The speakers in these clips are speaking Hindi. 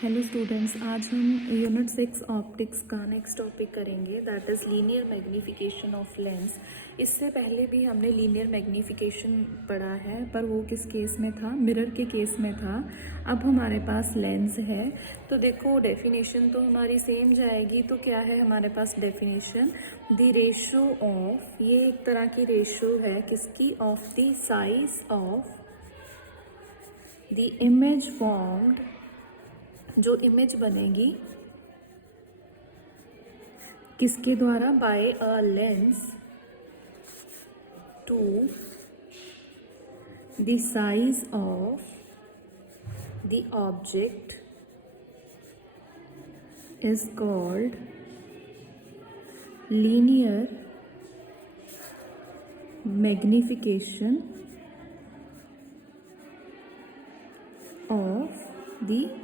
हेलो स्टूडेंट्स, आज हम यूनिट 6 ऑप्टिक्स का नेक्स्ट टॉपिक करेंगे, that is linear magnification of lens. इससे पहले भी हमने लीनियर मैग्नीफिकेशन पढ़ा है, पर वो किस केस में था? मिरर के केस में था। अब हमारे पास लेंस है, तो देखो डेफिनेशन तो हमारी सेम जाएगी। तो क्या है हमारे पास डेफिनेशन? द रेशो ऑफ, ये एक तरह की रेशो है किसकी? Of the size of the image formed, जो इमेज बनेगी किसके द्वारा? By a lens to the size of the object is called linear magnification of the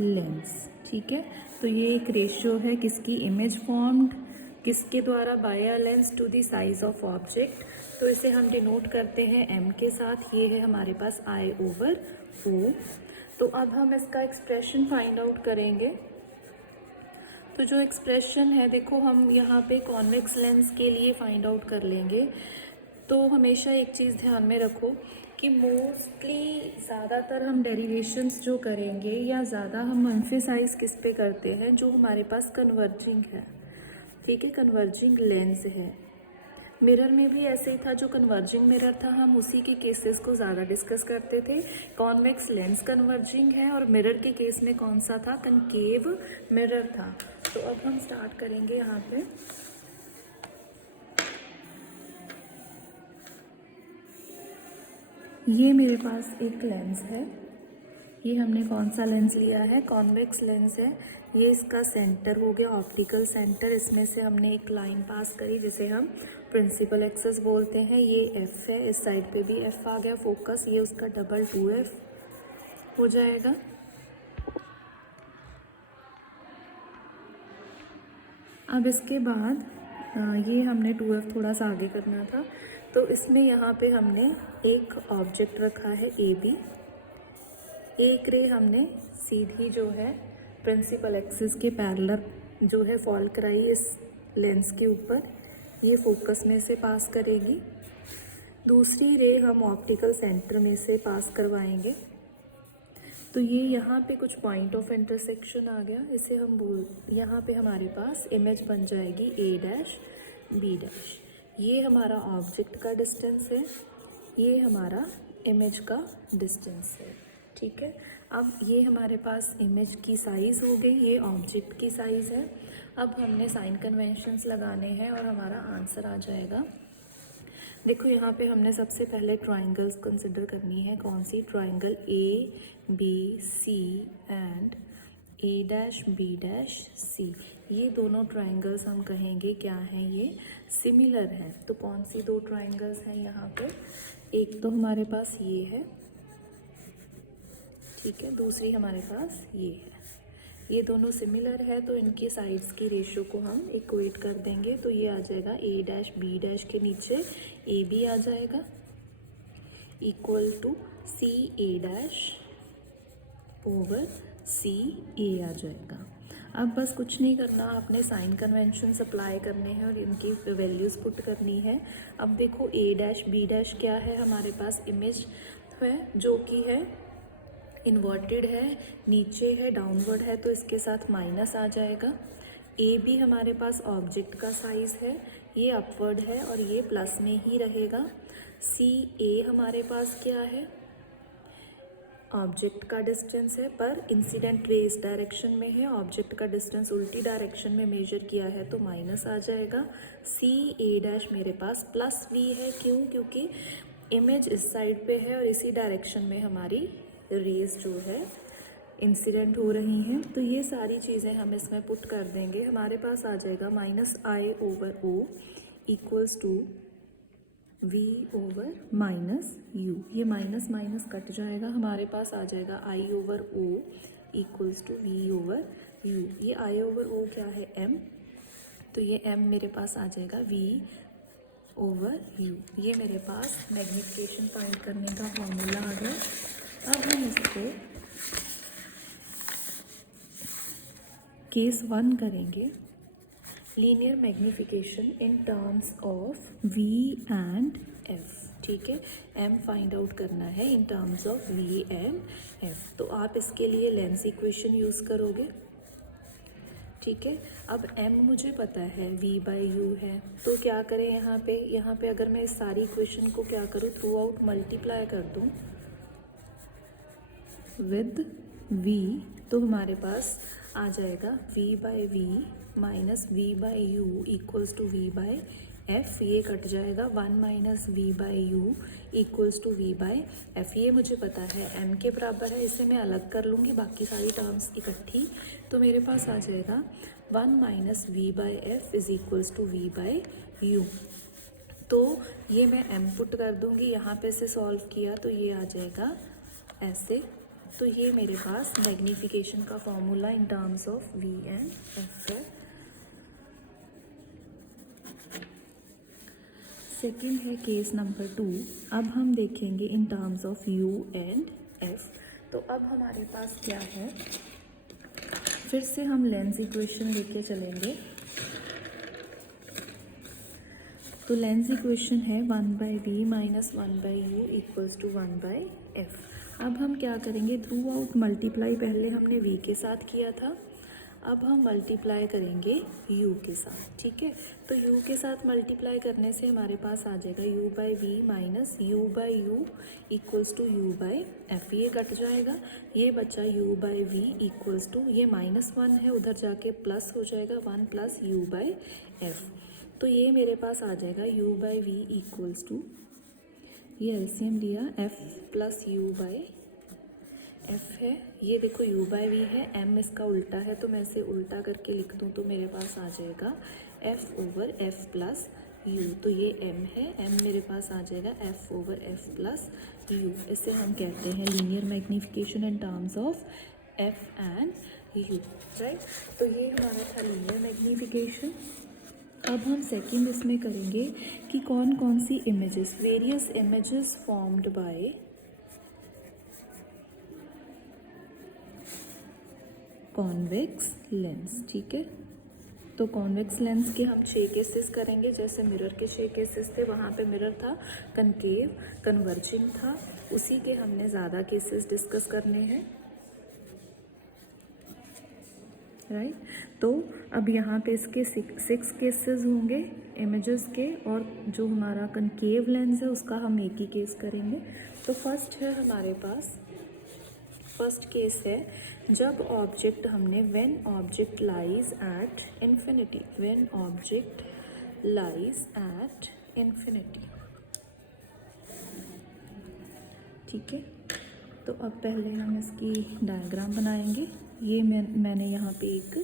lens. ठीक है, तो ये एक रेशियो है किसकी? इमेज फॉर्म्ड किसके द्वारा? By a lens to the size of object. तो इसे हम डिनोट करते हैं m के साथ। ये है हमारे पास I/O। तो अब हम इसका एक्सप्रेशन फाइंड आउट करेंगे। तो जो एक्सप्रेशन है, देखो हम यहाँ पे कॉन्वेक्स लेंस के लिए फाइंड आउट कर लेंगे। तो हमेशा एक चीज़ ध्यान में रखो कि मोस्टली ज़्यादातर हम डेरिवेशंस जो करेंगे या ज़्यादा हम एम्फेसाइज किस पे करते हैं? जो हमारे पास कन्वर्जिंग है। ठीक है, कन्वर्जिंग लेंस है। मिरर में भी ऐसे ही था, जो कन्वर्जिंग मिरर था हम उसी के केसेस को ज़्यादा डिस्कस करते थे। कॉन्वेक्स लेंस कन्वर्जिंग है, और मिरर के केस में कौन सा था? कनकेव मिरर था। तो अब हम स्टार्ट करेंगे यहाँ पे। ये मेरे पास एक लेंस है। ये हमने कौन सा लेंस लिया है? कॉन्वेक्स लेंस है। ये इसका सेंटर हो गया, ऑप्टिकल सेंटर। इसमें से हमने एक लाइन पास करी जिसे हम प्रिंसिपल एक्सिस बोलते हैं। ये एफ है, इस साइड पे भी एफ आ गया फोकस। ये उसका डबल 2f हो जाएगा। अब इसके बाद ये हमने 2f थोड़ा सा आगे करना था, तो इसमें यहाँ पे हमने एक ऑब्जेक्ट रखा है AB। एक रे हमने सीधी जो है प्रिंसिपल एक्सिस के पैरेलल जो है फॉल कराई इस लेंस के ऊपर। ये फोकस में से पास करेगी। दूसरी रे हम ऑप्टिकल सेंटर में से पास करवाएंगे। तो ये यहाँ पे कुछ पॉइंट ऑफ इंटरसेक्शन आ गया। इसे हम यहाँ पे हमारे पास इमेज बन जाएगी A', B'। ये हमारा ऑब्जेक्ट का डिस्टेंस है, ये हमारा इमेज का डिस्टेंस है। ठीक है, अब ये हमारे पास इमेज की साइज़ हो गई, ये ऑब्जेक्ट की साइज़ है। अब हमने साइन कन्वेंशंस लगाने हैं और हमारा आंसर आ जाएगा। देखो यहाँ पे हमने सबसे पहले ट्राइंगल्स कंसिडर करनी है। कौन सी? Triangle ABC and A', B', C। ये दोनों ट्राइंगल्स हम कहेंगे क्या हैं? ये सिमिलर हैं। तो कौन सी दो ट्राइंगल्स हैं यहाँ पे? एक तो हमारे पास ये है, ठीक है, दूसरी हमारे पास ये है। ये दोनों सिमिलर है, तो इनके साइड्स की रेशियो को हम इक्वेट कर देंगे। तो ये आ जाएगा A', B' के नीचे AB आ जाएगा, equal to CA' over CA आ जाएगा। अब बस कुछ नहीं करना, आपने साइन कन्वेंशन अप्लाई करने हैं और इनकी वैल्यूज़ पुट करनी है। अब देखो A', B' क्या है? हमारे पास इमेज है जो कि है इन्वर्टेड है, नीचे है, डाउनवर्ड है, तो इसके साथ माइनस आ जाएगा। AB हमारे पास ऑब्जेक्ट का साइज़ है, ये अपवर्ड है और ये प्लस में ही रहेगा। CA हमारे पास क्या है? ऑब्जेक्ट का डिस्टेंस है, पर इंसिडेंट रे इस डायरेक्शन में है, ऑब्जेक्ट का डिस्टेंस उल्टी डायरेक्शन में मेजर किया है, तो माइनस आ जाएगा। CA' मेरे पास प्लस V है। क्यों? क्योंकि इमेज इस साइड पे है और इसी डायरेक्शन में हमारी रेज जो है इंसिडेंट हो रही हैं। तो ये सारी चीज़ें हम इसमें पुट कर देंगे। हमारे पास आ जाएगा -I/O equals to V over -U। ये माइनस माइनस कट जाएगा, हमारे पास आ जाएगा I/O equals to V over U। ये I/O क्या है? M। तो ये M मेरे पास आ जाएगा V ओवर U। ये मेरे पास मैग्निफिकेशन फाइंड करने का फॉर्मूला आ गया। अब हम इसको केस 1 करेंगे, linear magnification in terms of V and F, ठीक है। M फाइंड आउट करना है in terms of V and F, तो आप इसके लिए लेंस इक्वेशन यूज़ करोगे, ठीक है। अब M मुझे पता है V/U है, तो क्या करें यहाँ पे अगर मैं इस सारी इक्वेशन को क्या करूँ, थ्रू आउट मल्टीप्लाई कर दूँ विद V, तो हमारे पास आ जाएगा V/V minus V/U equals to V/F, ये कट जाएगा 1 minus V/U equals to V/F, ये मुझे पता है M के बराबर है, इसे मैं अलग कर लूँगी बाकी सारी टर्म्स इकट्ठी, तो मेरे पास आ जाएगा 1 minus V/F is equals to V/U। तो ये मैं M पुट कर दूँगी, यहाँ पे से सॉल्व किया तो ये आ जाएगा ऐसे, तो ये मेरे पास मैग्नीफिकेशन का formula in terms of V and F है। सेकेंड है केस नंबर 2, अब हम देखेंगे in terms of U and F। तो अब हमारे पास क्या है, फिर से हम लेंस इक्वेशन लेके चलेंगे, तो लेंस इक्वेशन है 1/V minus 1/U equals to 1/F। अब हम क्या करेंगे, थ्रू आउट मल्टीप्लाई पहले हमने V के साथ किया था, अब हम मल्टीप्लाई करेंगे U के साथ, ठीक है। तो U के साथ मल्टीप्लाई करने से हमारे पास आ जाएगा U/V minus U/U equals to U/F, ये कट जाएगा, ये बचा U/V इक्वल्स टू, ये -1 है उधर जाके प्लस हो जाएगा 1 प्लस U/F, तो ये मेरे पास आ जाएगा U/V इक्वल्स टू, ये एलसीएम लिया F प्लस U/F है, ये देखो U/V है, M इसका उल्टा है तो मैं इसे उल्टा करके लिख दूँ तो मेरे पास आ जाएगा F/F प्लस U, तो ये M है, M मेरे पास आ जाएगा F/F प्लस U, इसे हम कहते हैं linear magnification in terms of F and U, right. तो ये हमारा था लीनियर मैग्नीफिकेशन। अब हम सेकंड इसमें करेंगे कि कौन कौन सी images, various images formed by convex lens, ठीक है। तो कॉन्वेक्स लेंस के हम 6 केसेस करेंगे, जैसे मिरर के 6 केसेस थे, वहाँ पे मिरर था कनकेव, कन्वर्जिंग था, उसी के हमने ज़्यादा केसेस डिस्कस करने हैं, राइट। तो अब यहाँ पे इसके 6 केसेस होंगे इमेजेस के, और जो हमारा कनकेव लेंस है उसका हम एक ही केस करेंगे। तो फर्स्ट है हमारे पास, फर्स्ट केस है जब ऑब्जेक्ट हमने when object lies at infinity, when object lies at infinity, ठीक है। तो अब पहले हम इसकी डायग्राम बनाएंगे, ये मैंने यहाँ पे एक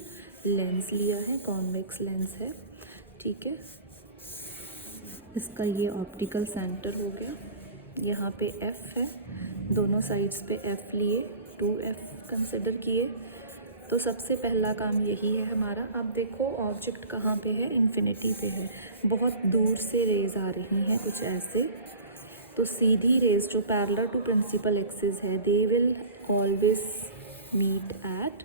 लेंस लिया है, कॉन्वेक्स लेंस है, ठीक है। इसका ये ऑप्टिकल सेंटर हो गया, यहाँ पे F है, दोनों साइड्स पे F लिए, 2F कंसिडर किए, तो सबसे पहला काम यही है हमारा। अब देखो ऑब्जेक्ट कहाँ पे है, इन्फिनिटी पे है, बहुत दूर से रेज आ रही हैं कुछ ऐसे, तो सीधी रेज जो पैरेलल टू प्रिंसिपल एक्सिस है, they will always meet at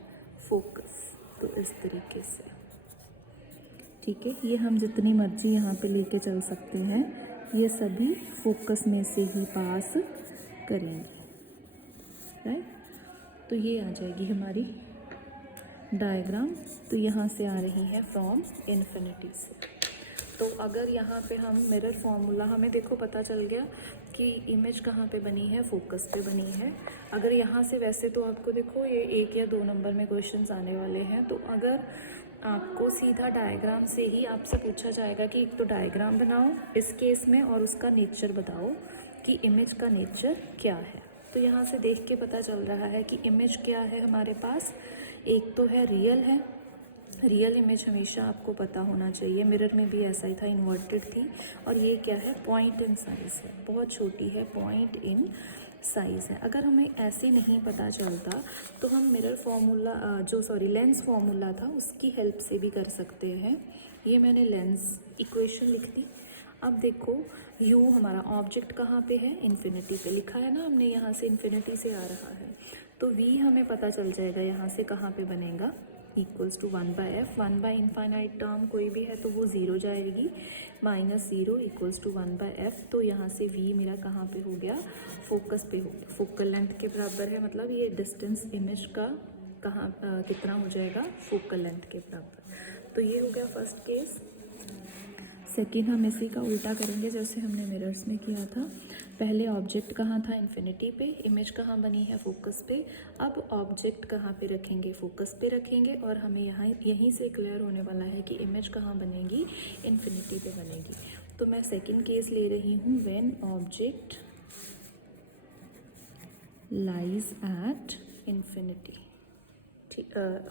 focus, तो इस तरीके से, ठीक है। ये हम जितनी मर्जी यहाँ पे लेके चल सकते हैं, ये सभी फोकस में से ही पास करेंगे, राइट। तो ये आ जाएगी हमारी डायग्राम, तो यहाँ से आ रही है फ्रॉम इन्फिनिटी से। तो अगर यहाँ पे हम मिरर फॉर्मूला, हमें देखो पता चल गया कि इमेज कहाँ पे बनी है, फोकस पे बनी है। अगर यहाँ से, वैसे तो आपको देखो ये 1 या 2 नंबर में क्वेश्चंस आने वाले हैं, तो अगर आपको सीधा डायग्राम से ही आपसे पूछा जाएगा कि एक तो डायग्राम बनाओ इस केस में और उसका नेचर बताओ कि इमेज का नेचर क्या है, तो यहाँ से देख के पता चल रहा है कि इमेज क्या है हमारे पास, एक तो है रियल है, रियल इमेज हमेशा आपको पता होना चाहिए, मिरर में भी ऐसा ही था, इन्वर्टेड थी, और ये क्या है, पॉइंट इन साइज़ है, बहुत छोटी है, पॉइंट इन साइज़ है। अगर हमें ऐसे नहीं पता चलता तो हम मिरर फार्मूला लेंस फार्मूला था उसकी हेल्प से भी कर सकते हैं। ये मैंने लेंस इक्वेशन लिख दी। अब देखो U हमारा ऑब्जेक्ट कहाँ पे है, इन्फिनिटी पे लिखा है ना हमने, यहाँ से इन्फिनिटी से आ रहा है, तो v हमें पता चल जाएगा यहाँ से कहाँ पे बनेगा, इक्वल्स टू 1/f। 1/इनफाइनाइट टर्म कोई भी है तो वो 0 जाएगी, -0 इक्वल्स टू 1/f। तो यहाँ से v मेरा कहाँ पे हो गया, फोकस पे हो गया, फोकल लेंथ के बराबर है, मतलब ये डिस्टेंस इमेज का कहाँ कितना हो जाएगा, फोकल लेंथ के बराबर। तो ये हो गया फर्स्ट केस। सेकेंड हम इसी का उल्टा करेंगे जैसे हमने मिरर्स में किया था। पहले ऑब्जेक्ट कहाँ था, इन्फिनिटी पे, इमेज कहाँ बनी है, फोकस पे। अब ऑब्जेक्ट कहाँ पे रखेंगे, फोकस पे रखेंगे, और हमें यहाँ यहीं से क्लियर होने वाला है कि इमेज कहाँ बनेगी, इन्फिनिटी पे बनेगी। तो मैं सेकेंड केस ले रही हूँ, when object lies at infinity.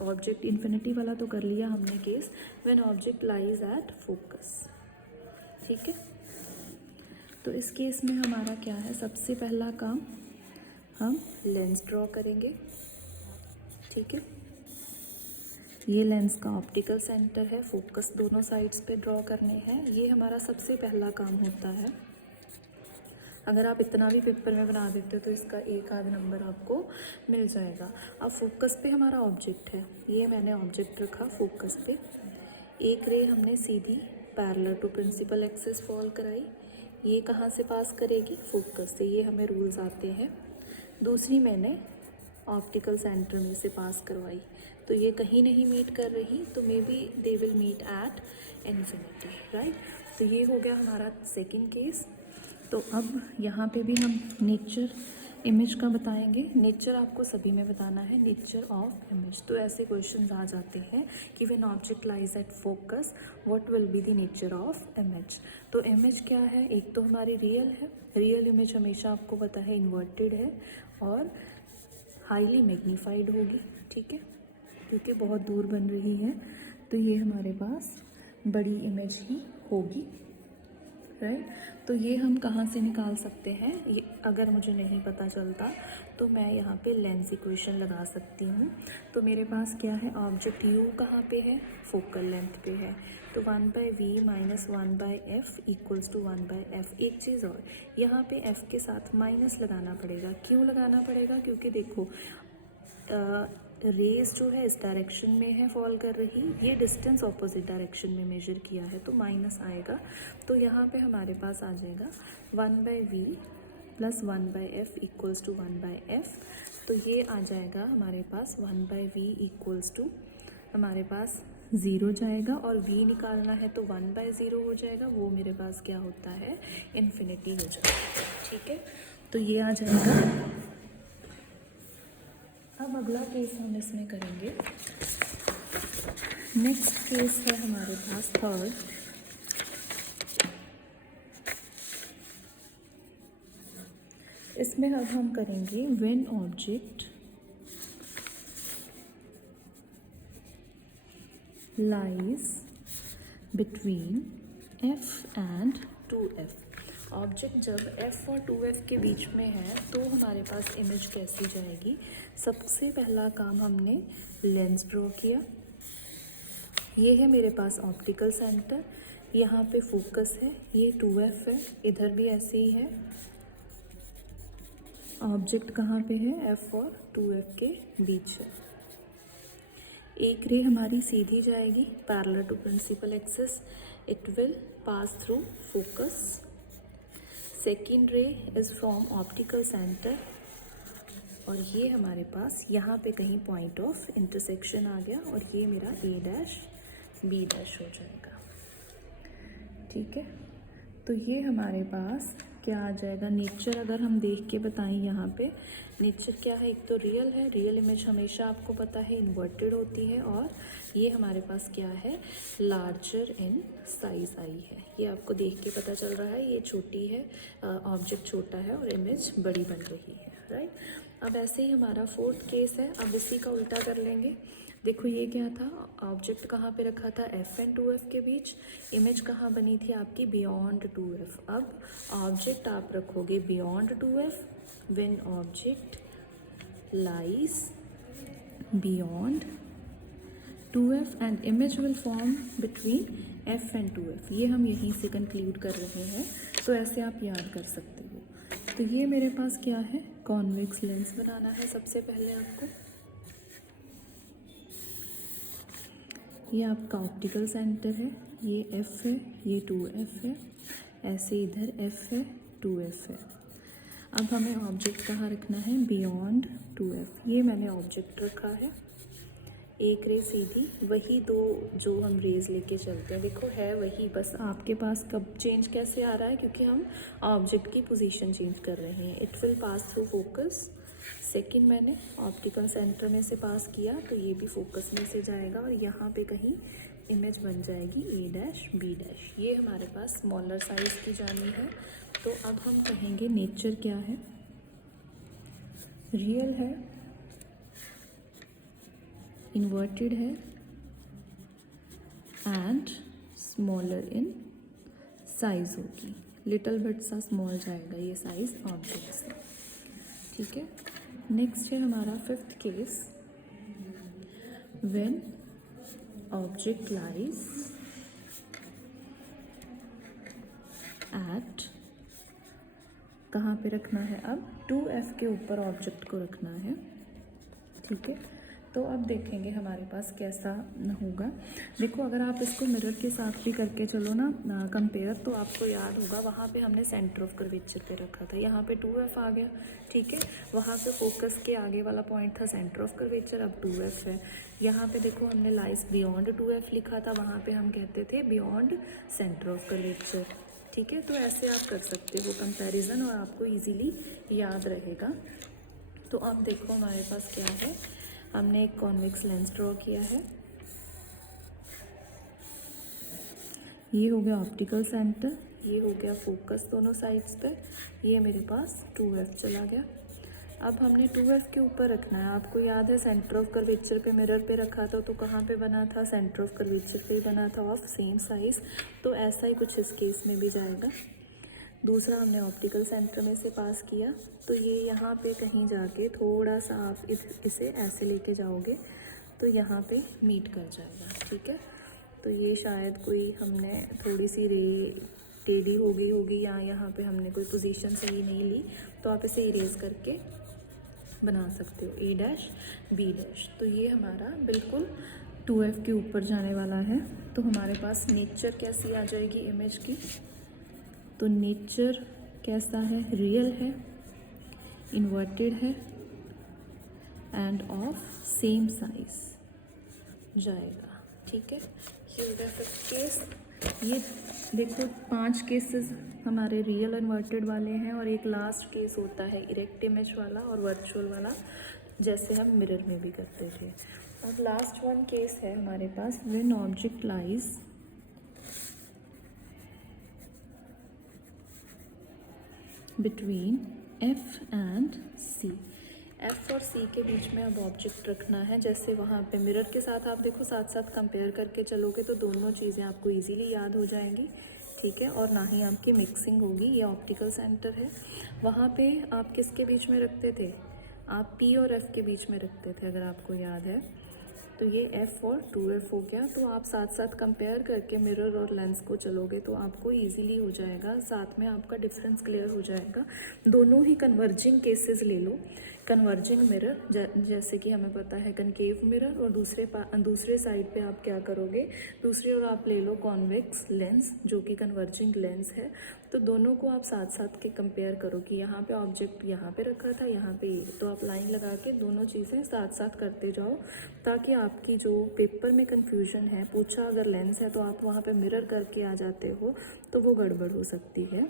Object infinity वाला तो कर लिया हमने case, when object lies at focus. ठीक है, तो इस केस में हमारा क्या है, सबसे पहला काम हम लेंस ड्रॉ करेंगे। ठीक है, ये लेंस का ऑप्टिकल सेंटर है, फोकस दोनों साइड्स पे ड्रॉ करने हैं, ये हमारा सबसे पहला काम होता है। अगर आप इतना भी पेपर में बना देते हो तो इसका एक आध नंबर आपको मिल जाएगा। अब फोकस पे हमारा ऑब्जेक्ट है, ये मैंने ऑब्जेक्ट रखा फोकस पे। एक रे हमने सीधी parallel to principal axis fall कराई, ये कहाँ से पास करेगी, फोकस से, ये हमें रूल्स आते हैं। दूसरी मैंने ऑप्टिकल सेंटर में से पास करवाई, तो ये कहीं नहीं मीट कर रही, तो maybe they will meet at infinity, right. तो ये हो गया हमारा सेकेंड केस। तो अब यहाँ पे भी हम नेचर इमेज का बताएंगे। नेचर आपको सभी में बताना है, नेचर ऑफ इमेज। तो ऐसे क्वेश्चंस आ जाते हैं कि when object lies at focus what will be the nature of image. तो इमेज क्या है, एक तो हमारी रियल है, रियल इमेज हमेशा आपको पता है इन्वर्टेड है और हाईली मैग्नीफाइड होगी। ठीक है, क्योंकि बहुत दूर बन रही है, तो ये हमारे पास बड़ी इमेज ही होगी, राइट। तो ये हम कहाँ से निकाल सकते हैं, ये अगर मुझे नहीं पता चलता तो मैं यहाँ पे लेंस इक्वेशन लगा सकती हूँ। तो मेरे पास क्या है, ऑब्जेक्ट u कहाँ पे है, फोकल लेंथ पे है, तो 1/v minus 1/f equals to 1/f। एक चीज़ और, यहाँ पे f के साथ माइनस लगाना पड़ेगा। क्यों लगाना पड़ेगा, क्योंकि देखो रेज जो है इस डायरेक्शन में है फॉल कर रही, ये डिस्टेंस ऑपोजिट डायरेक्शन में मेजर किया है, तो माइनस आएगा। तो यहाँ पे हमारे पास आ जाएगा 1/v plus 1/f equals to 1/f। तो ये आ जाएगा हमारे पास 1/v इक्वल्स टू, हमारे पास 0 जाएगा, और v निकालना है तो 1/0 हो जाएगा, वो मेरे पास क्या होता है, इन्फिनिटी हो जाएगा। ठीक है, तो ये आ जाएगा। अब अगला केस हम इसमें करेंगे। नेक्स्ट केस है हमारे पास थर्ड। इसमें अब हम करेंगे when object lies between f and 2f। Object जब f और 2f के बीच में है तो हमारे पास इमेज कैसी जाएगी। सबसे पहला काम हमने लेंस ड्रॉ किया, ये है मेरे पास ऑप्टिकल सेंटर, यहाँ पे फोकस है, ये 2f है, इधर भी ऐसे ही है। ऑब्जेक्ट कहाँ पे है, f और 2f के बीच है। एक रे हमारी सीधी जाएगी parallel to principal axis, it will pass through focus. Second ray is from optical centre, और ये हमारे पास यहाँ पे कहीं पॉइंट ऑफ इंटरसेक्शन आ गया, और ये मेरा a' b' हो जाएगा। ठीक है, तो ये हमारे पास क्या आ जाएगा, नेचर अगर हम देख के बताएं यहाँ पे नेचर क्या है, एक तो रियल है, रियल इमेज हमेशा आपको पता है इन्वर्टेड होती है, और ये हमारे पास क्या है, लार्जर इन साइज आई है, ये आपको देख के पता चल रहा है, ये छोटी है, ऑब्जेक्ट छोटा है और इमेज बड़ी बन रही है, राइट। अब ऐसे ही हमारा फोर्थ केस है, अब इसी का उल्टा कर लेंगे। देखो ये क्या था, ऑब्जेक्ट कहाँ पे रखा था, f एंड 2f के बीच, इमेज कहाँ बनी थी आपकी, बियॉन्ड 2f। अब ऑब्जेक्ट आप रखोगे beyond 2f, when object lies beyond 2f and image will form between f and 2f। ये हम यहीं से कंक्लूड कर रहे हैं, तो ऐसे आप याद कर सकते हो। तो ये मेरे पास क्या है, कॉन्वेक्स लेंस बनाना है सबसे पहले आपको। ये आपका ऑप्टिकल सेंटर है, ये F है, ये 2F है, ऐसे इधर F है, 2F है। अब हमें ऑब्जेक्ट कहाँ रखना है, बियॉन्ड 2F। ये मैंने ऑब्जेक्ट रखा है, एक रे सीधी, वही दो जो हम रेज लेके चलते हैं, देखो है वही, बस आपके पास कब चेंज कैसे आ रहा है, क्योंकि हम ऑब्जेक्ट की पोजीशन चेंज कर रहे हैं। It will pass through focus. Second मैंने ऑप्टिकल सेंटर में से पास किया, तो ये भी फोकस में से जाएगा और यहाँ पे कहीं इमेज बन जाएगी A' B'। ये हमारे पास स्मॉलर साइज की जानी है। तो अब हम कहेंगे नेचर क्या है, रियल है, इन्वर्टेड है एंड स्मॉलर इन साइज होगी, लिटिल बिट सा स्मॉल जाएगा ये साइज ऑब्जेक्ट से, ठीक है। नेक्स्ट है हमारा fifth case, when object lies at, कहाँ पे रखना है अब, 2F के ऊपर ऑब्जेक्ट को रखना है, ठीक है। तो अब देखेंगे हमारे पास कैसा होगा। देखो अगर आप इसको मिरर के साथ भी करके चलो ना कंपेयर, तो आपको याद होगा वहाँ पे हमने सेंटर ऑफ कर्वेचर पे रखा था, यहाँ पे 2F आ गया, ठीक है। वहाँ पे फोकस के आगे वाला पॉइंट था सेंटर ऑफ कर्वेचर, अब 2F है। यहाँ पे देखो हमने लाइज बियॉन्ड 2F लिखा था, वहाँ पे हम कहते थे बियॉन्ड सेंटर ऑफ कर्वेचर, ठीक है। तो ऐसे आप कर सकते हो कंपैरिजन और आपको इजीली याद रहेगा। तो अब देखो हमारे पास क्या है, हमने एक कॉन्वेक्स लेंस ड्रॉ किया है, ये हो गया ऑप्टिकल सेंटर, ये हो गया फोकस दोनों साइड्स पे, ये मेरे पास 2F चला गया। अब हमने 2F के ऊपर रखना है, आपको याद है सेंटर ऑफ कर्वेचर पे मिरर पे रखा था, तो कहाँ पे बना था, सेंटर ऑफ कर्वेचर पे ही बना था, ऑफ सेम साइज। तो ऐसा ही कुछ इस केस में भी जाएगा। दूसरा हमने ऑप्टिकल सेंटर में से पास किया, तो ये यहाँ पे कहीं जाके थोड़ा सा आप इसे ऐसे लेके जाओगे तो यहाँ पे मीट कर जाएगा, ठीक है। तो ये शायद कोई हमने थोड़ी सी रे टेढ़ी हो गई होगी, या यहाँ पे हमने कोई पोजीशन सही नहीं ली, तो आप इसे इरेज करके बना सकते हो, A' B'। तो ये हमारा बिल्कुल 2F के ऊपर जाने वाला है। तो हमारे पास नेचर कैसी आ जाएगी इमेज की, तो नेचर कैसा है, रियल है, इन्वर्टेड है एंड ऑफ सेम साइज जाएगा, ठीक है। ये हो गया फिफ्थ केस। ये देखो 5 केसेस हमारे रियल इन्वर्टेड वाले हैं और एक लास्ट केस होता है इरेक्ट इमेज वाला और वर्चुअल वाला, जैसे हम मिरर में भी करते थे। अब लास्ट वन केस है हमारे पास, when object lies between F and C। F और C के बीच में अब ऑब्जेक्ट रखना है, जैसे वहाँ पे मिरर के साथ आप देखो साथ साथ कंपेयर करके चलोगे तो दोनों चीज़ें आपको इजीली याद हो जाएंगी, ठीक है, और ना ही आपकी मिक्सिंग होगी। ये ऑप्टिकल सेंटर है, वहाँ पे आप किसके बीच में रखते थे, आप P और F के बीच में रखते थे अगर आपको याद है। तो ये F और 2F हो गया, तो आप साथ साथ कंपेयर करके मिरर और लेंस को चलोगे तो आपको इजीली हो जाएगा, साथ में आपका डिफरेंस क्लियर हो जाएगा। दोनों ही कन्वर्जिंग केसेस ले लो, कन्वर्जिंग मिरर जैसे कि हमें पता है कनकेव मिरर, और दूसरे साइड पे आप क्या करोगे, दूसरी ओर आप ले लो कॉन्वेक्स लेंस जो कि कन्वर्जिंग लेंस है। तो दोनों को आप साथ साथ के कंपेयर करो कि यहाँ पे ऑब्जेक्ट यहाँ पे रखा था, यहाँ पे ये, तो आप लाइन लगा के दोनों चीज़ें साथ साथ करते जाओ, ताकि आपकी जो पेपर में कन्फ्यूजन है, पूछा अगर लेंस है तो आप वहाँ पे मिरर करके आ जाते हो तो वो गड़बड़ हो सकती है।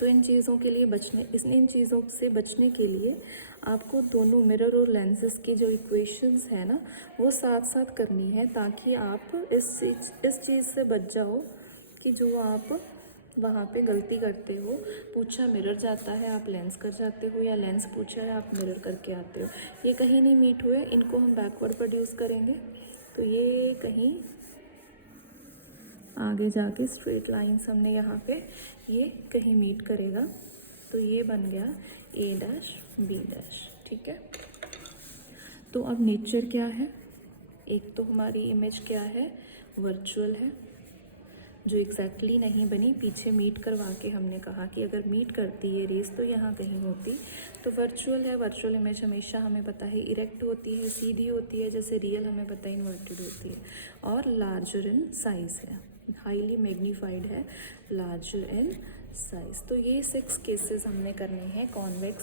तो इन चीज़ों के लिए इन चीज़ों से बचने के लिए आपको दोनों मिरर और लेंसेज की जो इक्वेशंस है ना वो साथ साथ करनी है, ताकि आप इस चीज़ से बच जाओ कि जो आप वहाँ पे गलती करते हो, पूछा मिरर जाता है आप लेंस कर जाते हो, या लेंस पूछा है आप मिरर करके आते हो, ये कहीं नहीं मीट हुए, इनको हम बैकवर्ड प्रोड्यूस करेंगे। तो ये कहीं आगे जाके स्ट्रेट लाइंस हमने यहाँ पे ये कहीं मीट करेगा, तो ये बन गया A' B', ठीक है। तो अब नेचर क्या है, एक तो हमारी इमेज क्या है, वर्चुअल है, जो एग्जैक्टली नहीं बनी, पीछे मीट करवा के हमने कहा कि अगर मीट करती है रेस तो यहाँ कहीं होती। तो वर्चुअल है, वर्चुअल इमेज हमेशा हमें पता है इरेक्ट होती है, सीधी होती है, जैसे रियल हमें पता है इन्वर्टेड होती है। और लार्जर इन साइज़ है, हाईली मैग्नीफाइड है, लार्जर इन साइज़। तो ये 6 केसेस हमने करने हैं कॉन्वेक्स